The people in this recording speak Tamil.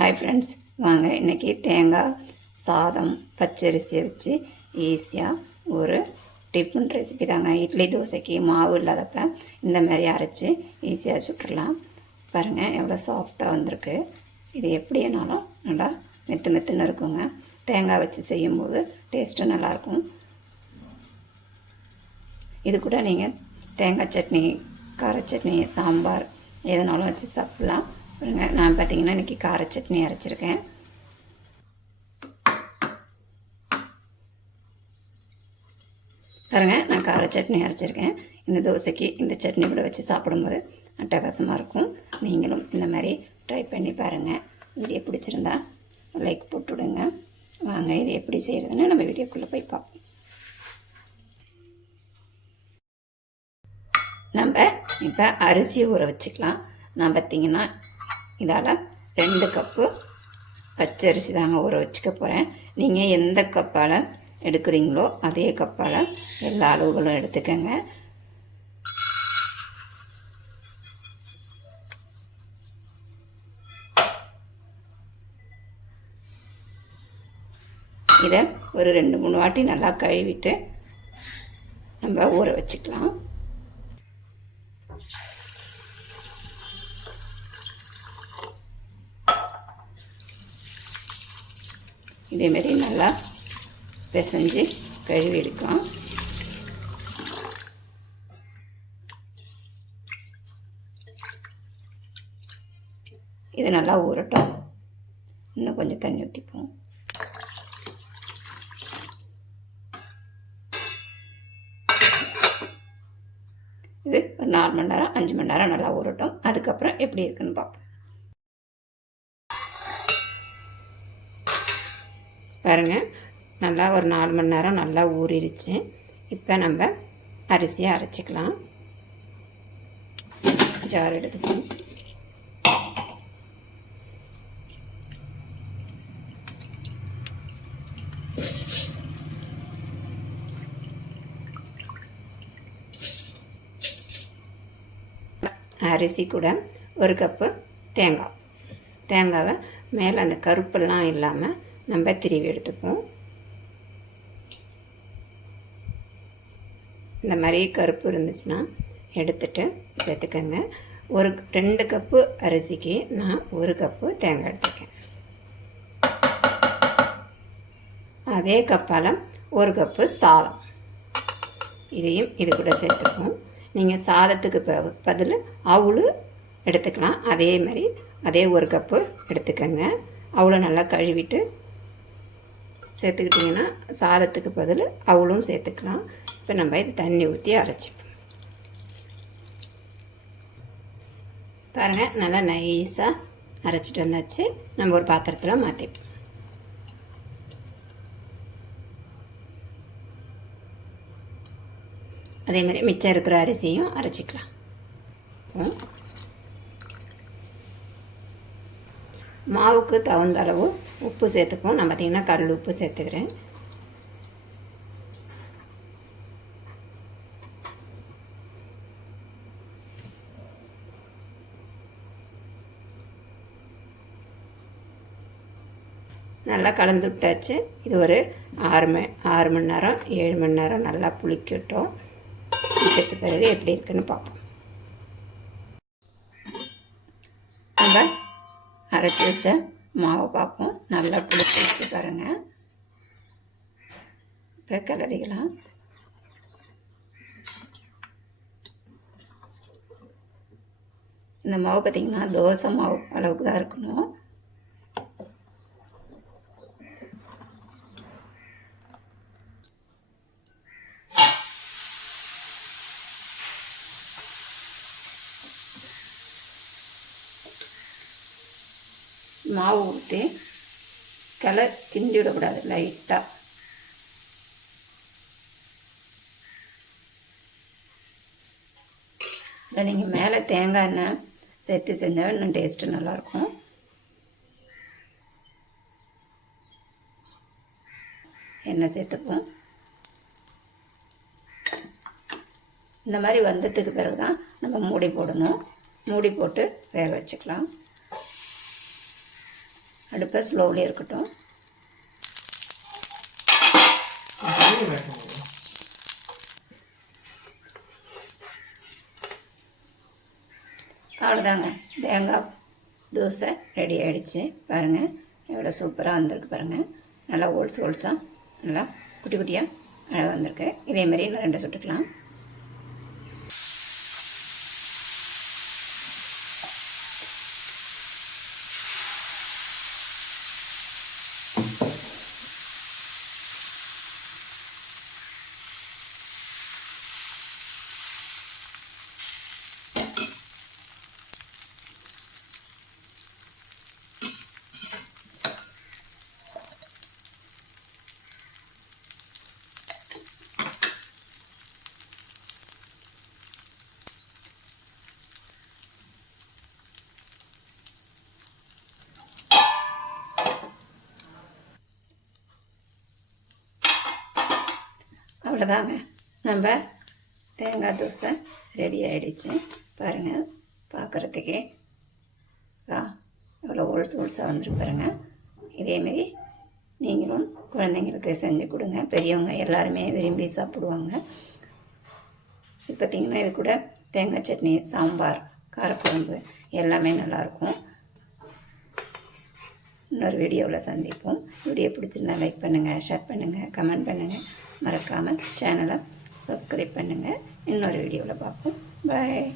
ஹாய் ஃப்ரெண்ட்ஸ், வாங்க இன்றைக்கி தேங்காய் சாதம் பச்சரிசியை வச்சு ஈஸியாக ஒரு டிஃபன் ரெசிபி தாங்க. இட்லி தோசைக்கு மாவு இல்லாதப்ப இந்த மாதிரி அரைச்சி ஈஸியாக சுட்டுடலாம். பாருங்கள் எவ்வளோ சாஃப்டாக வந்திருக்கு. இது எப்படினாலும் நல்லா மெத்துன்னு இருக்குங்க. தேங்காய் வச்சு செய்யும்போது டேஸ்ட்டு நல்லாயிருக்கும். இது கூட நீங்கள் தேங்காய் சட்னி, கார சட்னி, சாம்பார் எதனாலும் வச்சு சாப்பிட்லாம். பாருங்க, நான் பார்த்தீங்கன்னா இன்றைக்கி கார சட்னி அரைச்சிருக்கேன். பாருங்கள், நான் கார சட்னி அரைச்சிருக்கேன். இந்த தோசைக்கு இந்த சட்னி கூட வச்சு சாப்பிடும்போது அட்டகாசமாக இருக்கும். நீங்களும் இந்த மாதிரி ட்ரை பண்ணி பாருங்கள். வீடியோ பிடிச்சிருந்தா லைக் போட்டுவிடுங்க. வாங்க இது எப்படி செய்கிறதுன்னு நம்ம வீடியோக்குள்ளே போய் பார்ப்போம். நம்ம இப்போ அரிசி ஊற வச்சுக்கலாம். நான் பார்த்திங்கன்னா இதால் 2 கப்பு பச்சரிசி தாங்க ஊற வச்சுக்க போகிறேன். நீங்கள் எந்த கப்பால் எடுக்கிறீங்களோ அதே கப்பால் எல்லா அளவுகளும் எடுத்துக்கோங்க. இதை ஒரு 2-3 வாட்டி நல்லா கழுவிட்டு நம்ம ஊற வச்சுக்கலாம். இதேமாரி நல்லா பிசைஞ்சு கழுவி எடுக்கலாம். இது நல்லா ஊறட்டும். இன்னும் கொஞ்சம் தண்ணி ஊற்றிப்போம். இது ஒரு 4 மணி நேரம் 5 மணி நேரம் நல்லா ஊறட்டும். அதுக்கப்புறம் எப்படி இருக்குன்னு பார்ப்போம். பாருங்கள், நல்லா ஒரு 4 மணி நேரம் நல்லா ஊறிடுச்சு. இப்போ நம்ம அரிசியை அரைச்சிக்கலாம். ஜார் எடுத்துக்கலாம். அரிசி கூட 1 கப்பு தேங்காவை மேலே அந்த கருப்பெல்லாம் இல்லாமல் நம்ம திருவி எடுத்துப்போம். இந்த மாதிரி கருப்பு இருந்துச்சுன்னா எடுத்துட்டு சேர்த்துக்கோங்க. 2 கப்பு அரிசிக்கு நான் 1 கப்பு தேங்காய் எடுத்துக்கேன். அதே கப்பால் 1 கப்பு சாதம், இதையும் இது கூட சேர்த்துப்போம். நீங்கள் சாதத்துக்கு பதில் அவுள் எடுத்துக்கலாம். அதே மாதிரி அதே 1 கப்பு எடுத்துக்கோங்க. அவுளை நல்லா கழுவிட்டு சேர்த்துக்கிட்டிங்கன்னா சாதத்துக்கு பதில் அவுளும் சேர்த்துக்கலாம். இப்போ நம்ம இது தண்ணி ஊற்றி அரைச்சிப்போம். பாருங்கள், நல்லா நைஸாக அரைச்சிட்டு வந்தாச்சு. நம்ம ஒரு பாத்திரத்தில் மாற்றிப்போம். அதேமாதிரி மிச்சம் இருக்கிற அரிசியும் அரைச்சிக்கலாம். மாவுக்கு தகுந்த அளவு உப்பு சேர்த்துப்போம். நான் பார்த்திங்கன்னா கல் உப்பு சேர்த்துக்கிறேன். நல்லா கலந்து விட்டாச்சு. இது ஒரு 6 மணி நேரம் 7 மணி நேரம் நல்லா புளிக்கட்டும். புளிச்சது பிறகு எப்படி இருக்குன்னு பார்ப்போம். நம்ம அரைச்சி வச்ச மாவை பார்ப்போம். நல்லா புளிச்சு வச்சு பாருங்கள். இப்போ கிளறிக்கலாம். இந்த மாவு பார்த்திங்கன்னா தோசை மாவு அளவுக்கு தான் இருக்கணும். மாவு ஊற்றி கிண்டி விடக்கூடாது. லைட்டாக இல்லை, நீங்கள் மேலே தேங்காய் எண்ணெய் சேர்த்து செஞ்சால் இன்னும் டேஸ்ட்டு நல்லாயிருக்கும். எண்ணெய் சேர்த்துப்போம். இந்த மாதிரி வந்ததுக்கு பிறகு தான் நம்ம மூடி போடணும். மூடி போட்டு வேக வச்சுக்கலாம். அடுப்பை ஸ்லோவில் இருக்கட்டும். அவ்வளோதாங்க, தேங்காய் தோசை ரெடி ஆகிடுச்சு. பாருங்கள் எவ்வளோ சூப்பராக வந்திருக்கு பாருங்கள். நல்லா ஹோல்ஸாக நல்லா குட்டி குட்டியாக அழகாக வந்திருக்கு. இதேமாரி இன்னும் 2 சுட்டுக்கலாம். அவ்வளோதாங்க, நம்ம தேங்காய் தோசை ரெடி ஆகிடுச்சு. பாருங்கள், பார்க்குறதுக்கே எவ்வளோ ஹோல்ஸாக வந்துருக்கு பாருங்கள். இதேமாரி நீங்களும் குழந்தைங்களுக்கு செஞ்சு கொடுங்க. பெரியவங்க எல்லாருமே விரும்பி சாப்பிடுவாங்க. இது பார்த்திங்கன்னா இது கூட தேங்காய் சட்னி, சாம்பார், காரக்குழம்பு எல்லாமே நல்லாயிருக்கும். இன்னொரு வீடியோவில் சந்திப்போம். வீடியோ பிடிச்சிருந்தா லைக் பண்ணுங்கள், ஷேர் பண்ணுங்கள், கமெண்ட் பண்ணுங்கள். மறக்காமல் சேனலை சப்ஸ்கிரைப் பண்ணுங்கள். இன்னொரு வீடியோவில் பார்ப்போம். பாய்.